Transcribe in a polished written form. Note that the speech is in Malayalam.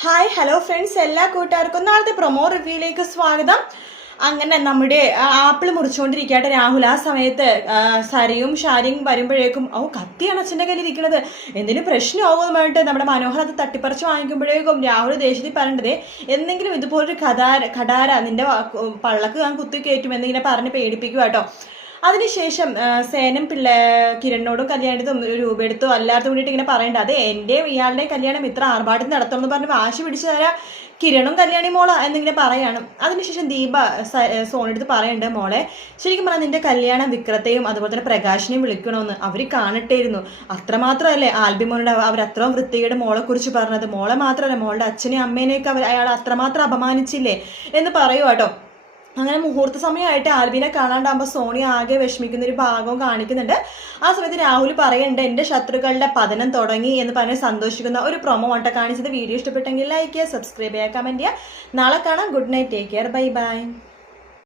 ഹായ് ഹലോ ഫ്രണ്ട്സ്, എല്ലാ കൂട്ടുകാർക്കും നാളത്തെ പ്രൊമോ റിവ്യൂയിലേക്ക് സ്വാഗതം. അങ്ങനെ നമ്മുടെ ആപ്പിൾ മുറിച്ചുകൊണ്ടിരിക്കട്ടെ രാഹുൽ. ആ സമയത്ത് സരിയും ഷാരിയും വരുമ്പോഴേക്കും കത്തിയാണ് അച്ഛൻ്റെ കയ്യിൽ ഇരിക്കുന്നത്, എന്തിനും പ്രശ്നമാകുമെന്ന് പറഞ്ഞിട്ട് നമ്മുടെ മനോഹർ അത് തട്ടിപ്പറിച്ച് വാങ്ങിക്കുമ്പോഴേക്കും രാഹുൽ ദേഷ്യത്തിൽ പറയേണ്ടത് എന്തെങ്കിലും ഇതുപോലൊരു ഖടാര നിന്റെ പള്ളക്ക് ഞാൻ കുത്തി കയറ്റും എന്നിങ്ങനെ പറഞ്ഞ് പേടിപ്പിക്കുക കേട്ടോ. അതിനുശേഷം സേനം കിരണിനോടും കല്യാണത്തും രൂപയെടുത്തോ എല്ലാവർക്കും കൂടിയിട്ട് ഇങ്ങനെ പറയണ്ട, അത് എൻ്റെ ഇയാളുടെയും കല്യാണം ഇത്ര ആർഭാടത്തിൽ നടത്തണം എന്ന് പറഞ്ഞ് വാശി പിടിച്ചു തരാം കിരണും കല്യാണി മോള എന്നിങ്ങനെ പറയാണ്. അതിനുശേഷം ദീപ സോണെടുത്ത് പറയണ്ട്, മോളെ ശരിക്കും പറഞ്ഞാൽ നിന്റെ കല്യാണം വിക്രത്തെയും അതുപോലെ തന്നെ പ്രകാശിനെയും വിളിക്കണമെന്ന് അവർ കാണട്ടേയിരുന്നു. അത്രമാത്രമല്ലേ ആൽബിമോനോട് അവർ അത്രയും വൃത്തികേട് മോളെ കുറിച്ച് പറഞ്ഞത്. മോളെ മാത്രമല്ല മോളുടെ അച്ഛനെയും അമ്മേനെയൊക്കെ അയാൾ അത്രമാത്രം അപമാനിച്ചില്ലേ എന്ന് പറയുക കേട്ടോ. അങ്ങനെ മുഹൂർത്ത സമയമായിട്ട് ആൽബിനെ കാണാണ്ടാകുമ്പോൾ സോണി ആകെ വിഷമിക്കുന്ന ഒരു ഭാഗവും കാണിക്കുന്നുണ്ട്. ആ സമയത്ത് രാഹുൽ പറയുന്നുണ്ട്, എൻ്റെ ശത്രുക്കളുടെ പതനം തുടങ്ങി എന്ന് പറഞ്ഞ് സന്തോഷിക്കുന്ന ഒരു പ്രൊമോ വട്ട കാണിച്ചത്. വീഡിയോ ഇഷ്ടപ്പെട്ടെങ്കിൽ ലൈക്ക് ചെയ്യുക, സബ്സ്ക്രൈബ് ചെയ്യുക, കമൻറ്റ് ചെയ്യുക. നാളെ കാണാം. Good night, take care, bye bye.